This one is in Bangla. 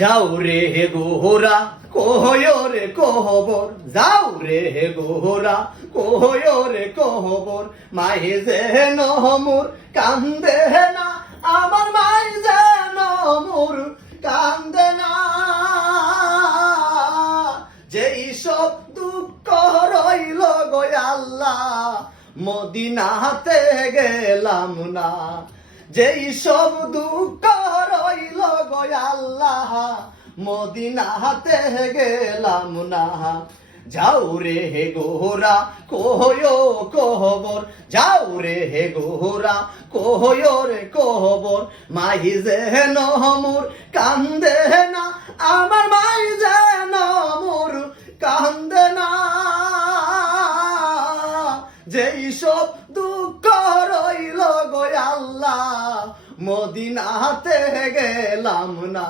যাও রে গোহরা কহয় রে কহবর, যাও রে গোহরা কহয় রে কহবর, মাই যেন মোর কান্দে না, আমার মাই যেন মোর কান্দে না। যেই সব দুঃখ রইল গো আল্লাহ, মদিনাতে গেলাম না। যেই সব দুঃখ রইল গো আল্লাহ, মদিনাতে গেলাম না। যাও রে গোহরা কহয় কহবর, যাও রে গোহরা কহয় রে কহবর, মাই যেন মোর কান্দে না, আমার মাই যেন মোর কান্দে না। যেই সব দুঃখ রইল গো আল্লাহ, মদিনাতে গেলাম না।